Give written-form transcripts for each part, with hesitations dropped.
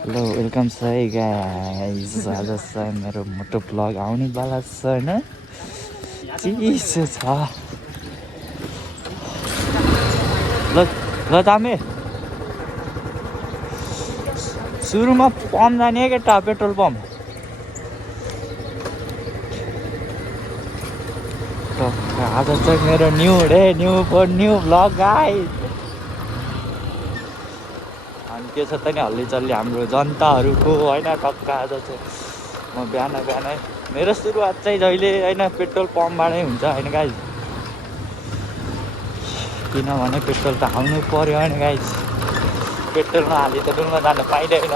Hello welcome छ है guys. आज चाहिँ मेरो मोटो ब्लग आउने वाला छ होइन। चिसो छ। ल ल तामे सुरुमा पम्प जाने केटा, पेट्रोल पम्प। आज चाहिँ मेरो न्यू ब्लग गाइस। अनि के छ त नि हल्लीचल्ली हाम्रो जनताहरूको होइन। टक्क आज चाहिँ म बिहानै मेरो सुरुवात चाहिँ जहिले होइन पेट्रोल पम्पबाटै हुन्छ होइन गाइस। किनभने पेट्रोल त हाल्नु पर्यो होइन गाइस। पेट्रोल नहाली त डुल्न जानु पाइँदैन।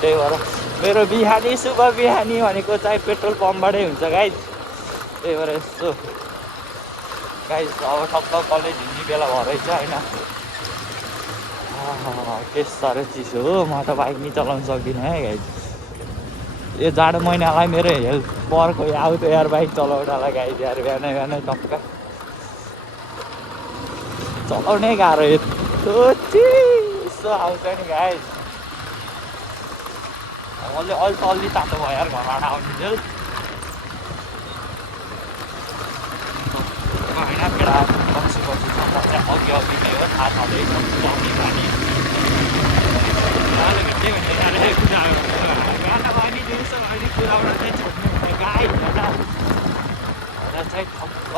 त्यही भएर मेरो बिहानी शुभ बिहानी भनेको चाहिँ पेट्रोल पम्पबाटै हुन्छ गाइस। त्यही भएर यस्तो गाइस अब ठक्क कलेज हिँड्ने बेला भएछ होइन। के साह्रो चिसो हो, म त बाइक नि चलाउन सक्दिनँ है गाइस। यो जाडो महिनालाई मेरो हेल्थ पर्को आउँथ्यो यार बाइक चलाउनलाई गाइस। यार बिहानै टक्क चलाउनै गाह्रो यस्तो चिसो आउँछ नि गाइस। अहिले त अलि तातो भयो यार घरबाट आउनु होइन केटा। पछि अघि नै हो थाहा छँदैछ चल्ने पानी कुराबाट चाहिँ छोड्नु हुने गाई चाहिँ ठक्क।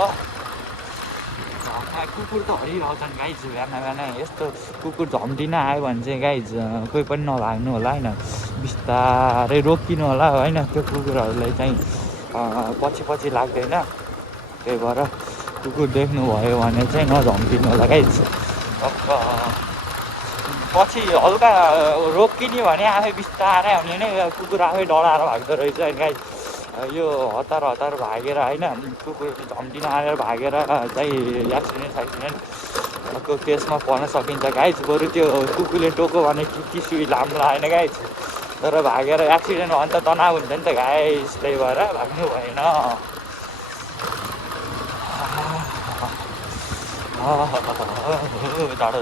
कुकुर त हरिरहेछन् गाइज बिहान यस्तो कुकुर झम्टिन आयो भने चाहिँ गाइज कोही पनि नभाग्नु होला होइन। बिस्तारै रोकिनु होला होइन। त्यो कुकुरहरूलाई चाहिँ पछि लाग्दैन। त्यही भएर कुकुर देख्नुभयो भने चाहिँ नझम्टिनु होला गाइज। पछि हल्का रोकिने भने आफै बिस्तारै आउने नै कुकुर आफै डराएर भाग्दो रहेछ गाइज। यो हतार भागेर होइन कुकुर झम्टिन आएर भागेर चाहिँ एक्सिडेन्टको केसमा पर्न सकिन्छ गाइज। बरु त्यो कुकुरले टोक्यो भने कि सुई लाम्ला होइन गाइज। तर भागेर एक्सिडेन्ट भयो भने त तनाव हुन्छ नि त गाइज। त्यही भएर भाग्नु भएन।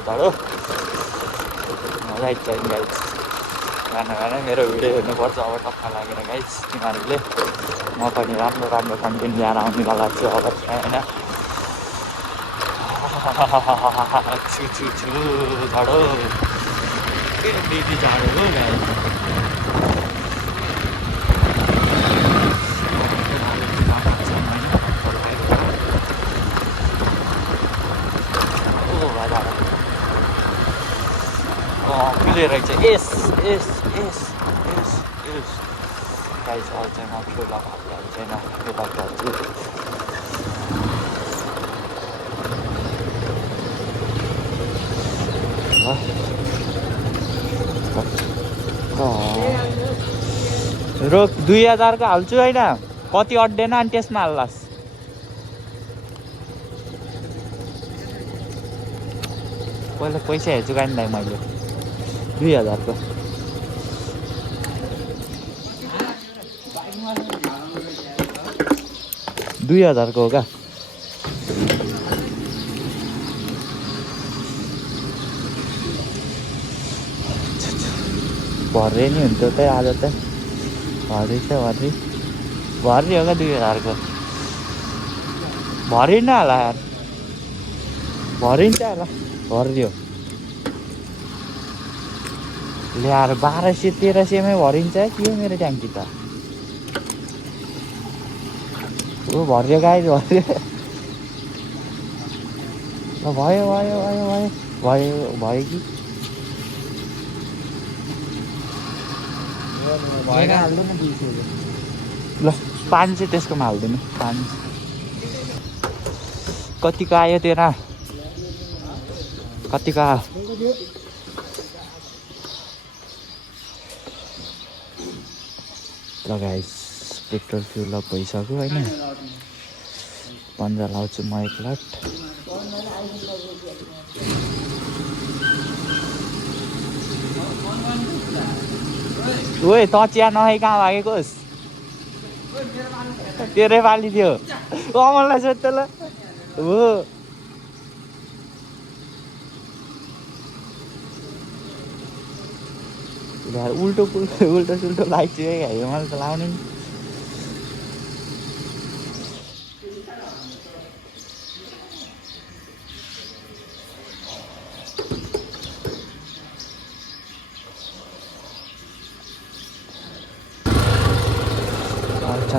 जाडो मजा आइन्छ नि गाइज। बिहान मेरो भिडियो हेर्नुपर्छ अब टक्क लागेर गाइज तिमीहरूले। म पनि राम्रो कन्टेन्ट ल्याएर आउनेवाला छु अब चाहिँ होइन। छु जाडो के बेबी जाडो हो गाइज। क्लियर रहेछ। यस गाइज अहिले चाहिँ म ठुला भात छैन ठुला भात रोक 2000 हाल्छु होइन। कति अड्डेन अनि त्यसमा हाल्लास्। पहिला पैसा हेर्छु गाइलाई मैले 2000 को। दुई 2000 को हो क्या। भर्रे नि हुन्थ्यो त आज त भर्री हो क्या 2000 को। भरिन्न होला यार, भरिन्छ होला भरियो ल्याएर 1200-1300मै भरिन्छ के मेरो ट्याङ्की त। ऊ भर्यो गाई भर्यो। भयो कि हाल्नु न 200 ल 500 त्यसकोमा हालिदिनु। 5 कतिको आयो तेरा कतिको आयो। ल गाइस पेट्रोल फ्युल अफ भइसक्यो होइन। पन्जा लाउँछु म 1 लाख। ओए त चिया नखाइ कहाँ भागेकोस्। तेरै पाली थियो अमललाई सोध्छ ल। हो उल्टो उल्टो सुल्टो लाग्छ है मैले त लाउने नि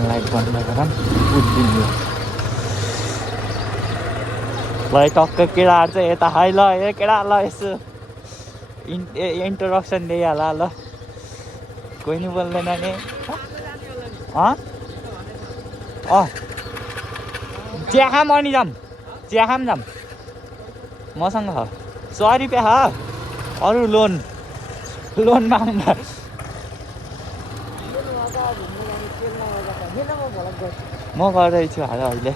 लाइट बन्द गर उठ्दिनु ल टक्क केटाहरू चाहिँ यता है ल ए केटा ल यसो इन्ट्रोडक्सन दिइहाल ल कोही नि बोल्दैन नि चिया खाम अनि जाऊँ चिया खाम जाऊँ मसँग 100 रुपियाँ अरू लोन माग्दा म गर्दैछु अहिले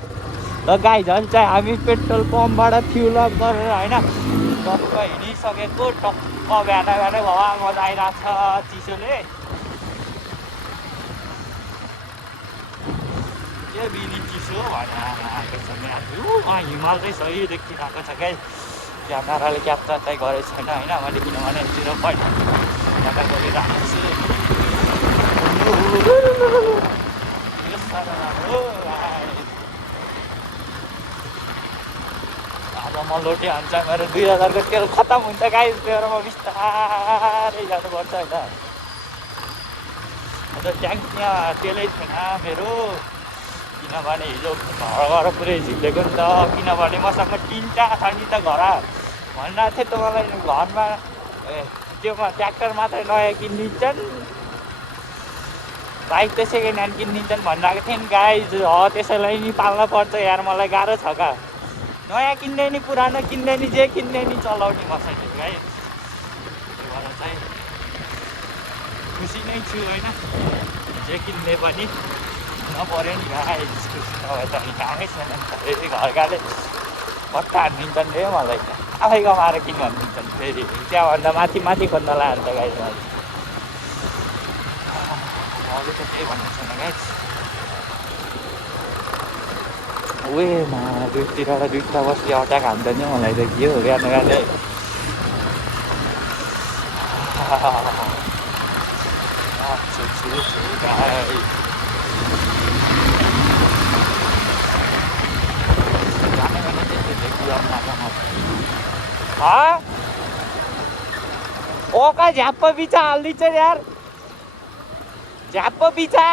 ल गाइजहरू चाहिँ हामी पेट्रोल पम्पबाट फ्युल अप गरेर होइन टक्क हिँडिसकेको टक्क बिहान बिहानै हावा मजा आइरहेको छ चिसोले के बिनी चिसो भने हिमाल चाहिँ सही देखिरहेको छ क्या क्यामेराले क्याप्चर चाहिँ गरेको छैन होइन मैले किनभने 0.5 गरिरहेको छु आज म लोटे हान्छ मेरो 2000 को तेल खत्तम हुन्छ गाइस त्यही म बिस्तारै जानुपर्छ होइन अन्त ट्याङ्कमा तेलै थिएन मेरो किनभने हिजो घर पुरै झिलेको नि त किनभने मसँग 3टा छ नि त घर भनिरहेको थिएँ त मलाई घरमा त्योमा ट्र्याक्टर मात्रै नयाँ किनिदिन्छन् बाइक त सेकेन्ड ह्यान्ड किनिदिन्छन् भनिरहेको थिएँ नि गाइज त्यसैलाई नि पाल्न पर्छ यार मलाई गाह्रो छ का नयाँ किन्दै नि पुरानो किन्दै नि जे किन्दै नि चलाउने मसँग गाइज त्यही भएर चाहिँ खुसी नै छु होइन जे किन्ने पनि नपऱ्यो नि गाइज खुसी नभए त अनि कामै छैन फेरि घरकाले पट्टा हानिदिन्छन् रे मलाई आफै कमाएर किन भनिदिन्छन् फेरि त्यहाँभन्दा माथि खोज्न लाएर त गाइज मलाई अरू त केही भन्नु छैन गाइज मा दुईतिरबाट 2टा बसले अट्याक हान्छ नि मलाई त के हो बिहान बिहानै ओका झ्याप्प बिचा हालिदिन्छ यार झ्याप्प बिचा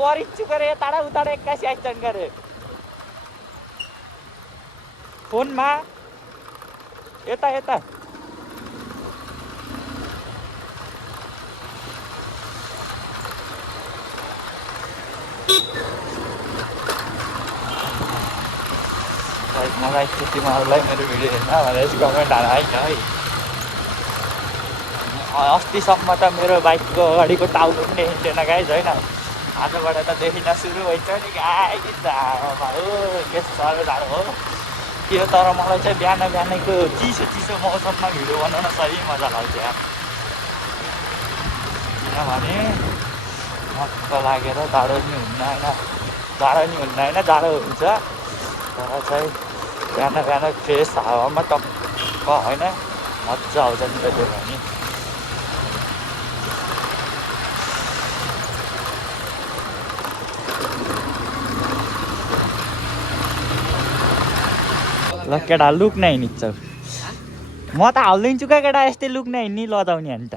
परिच्छु गरे यताडा उताडा 81 एक्सन गरे फोनमा यता मलाई तिमीहरूलाई मेरो भिडियो हेर्न भनेर कमेन्ट हाल्नु है अस्तिसम्म त मेरो बाइकको अगाडिको टाउको पनि देखिँदैन गाइज होइन आजबाट त देखिन सुरु भइन्छ नि गाइज के साह्रो जाडो हो त्यो तर मलाई चाहिँ बिहान बिहानैको चिसो मौसममा भिडियो बनाउन सही मजा लाग्छ यार किनभने मक्क लागेर जाडो नि हुन्न होइन जाडो हुन्छ तर चाहिँ बिहान फ्रेस हावामा टक्क होइन मजा आउँछ नि त त्यो भने ल केटा लुक नै हिँड्छ म त हालिदिन्छु क्या केटा यस्तै लुक नै हिँड्ने लजाउने अनि त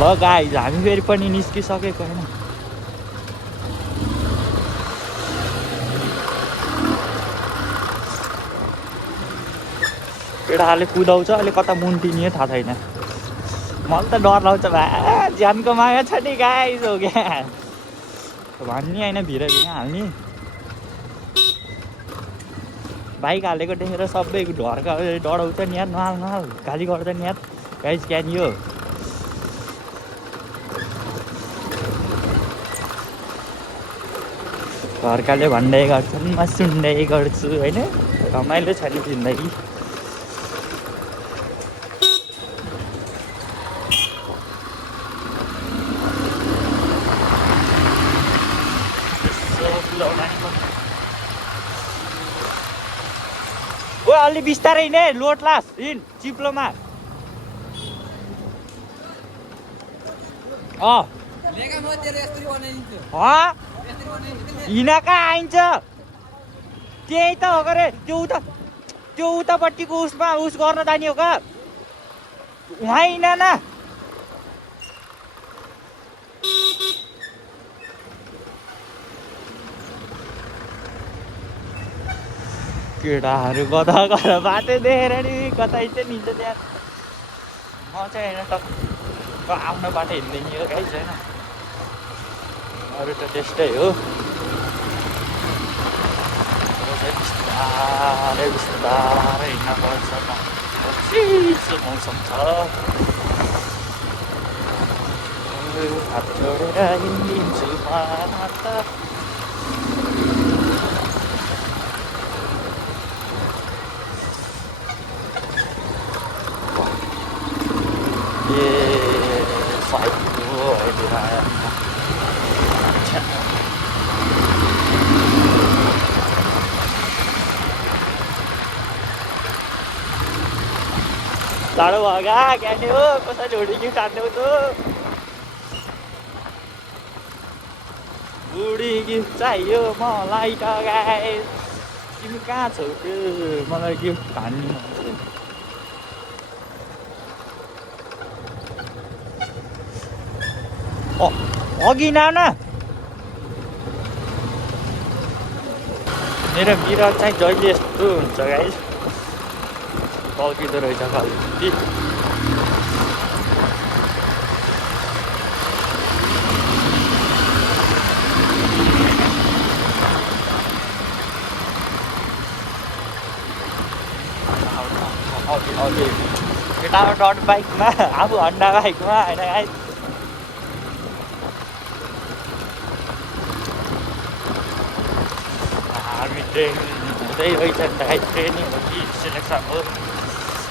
ल गाइज हामी फेरि पनि निस्किसकेको होइन केटाहरूले कुदाउँछ अहिले कता मुन्टिने थाहा छैन मलाई त डर लाग्छ भा ज्यानको माया छ नि गाइज हो क्या भन्ने होइन भिर हाल्ने बाइक हालेको देखेर सबै घरका डराउँछ नि यार नहाल गाली गर्छ नि यार गाइज क्या नि हो घरकाले भन्दै गर्छन् म सुन्दै गर्छु होइन रमाइलो छ नि जिन्दगी अलि बिस्तारै नै लोड लास हिँड चिप्लोमा हिँड कहाँ आइन्छ त्यही त हो गरे त्यो उतापट्टिको उसमा उस गर्न जाने हो का उहाँ हिँड न केटाहरू कता कता बाटो देखेर नि कतै चाहिँ हिँड्छ त्यहाँ म चाहिँ होइन टक्क आफ्नो बाटो हिँड्दै नि हो गाई छैन अरू त त्यस्तै हो बिस्तारै बिस्तारै हिँड्नुपर्छ चिसो मौसम छ हात जोडेर हिँडिन्छु माता टाढो भएगा क्याने हो कसैले हुडी काट्ने हो त बुढी गिफ्ट चाहियो मलाई त गाई तिमी कहाँ छौ त्यो मलाई गिफ्ट हान्नु अघि न मेरो मिरर चाहिँ जहिले यस्तो हुन्छ गाई पल्किँदो रहेछ खालि अघि केटाको डट बाइकमा आफू हन्डा बाइकमा होइन गाई हामी ट्रेनिङ हुँदै रहेछ गाई ट्रेनिङ हो कि सेलेक्सन हो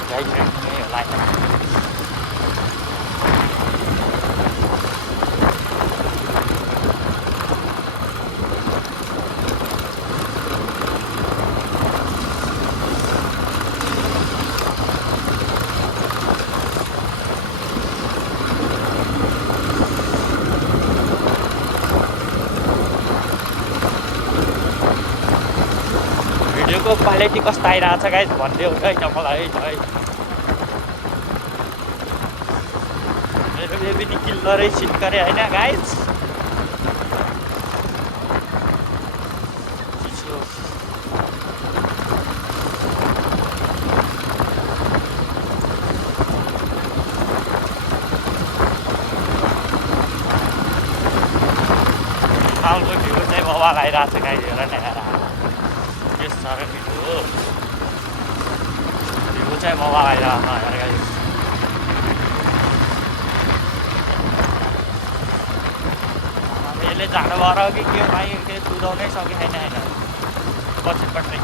गाई ट्रेनिङै होला भिडियोको क्वालिटी कस्तो आइरहेको छ गाइस भनिदेऊ है त मलाई है मेरो बेबी नि किल्लरै सिट गरे होइन गाइस खालको भ्यू चाहिँ बवाल आइरहेको छ गाइस हेर न यस साह्रो मिठो भ्यू चाहिँ बवाल आइरहेको छ हेर गाइस यसले जानु भएर कि के भाइ के कुदाउनै सकेको छैन होइन पछिपट्टि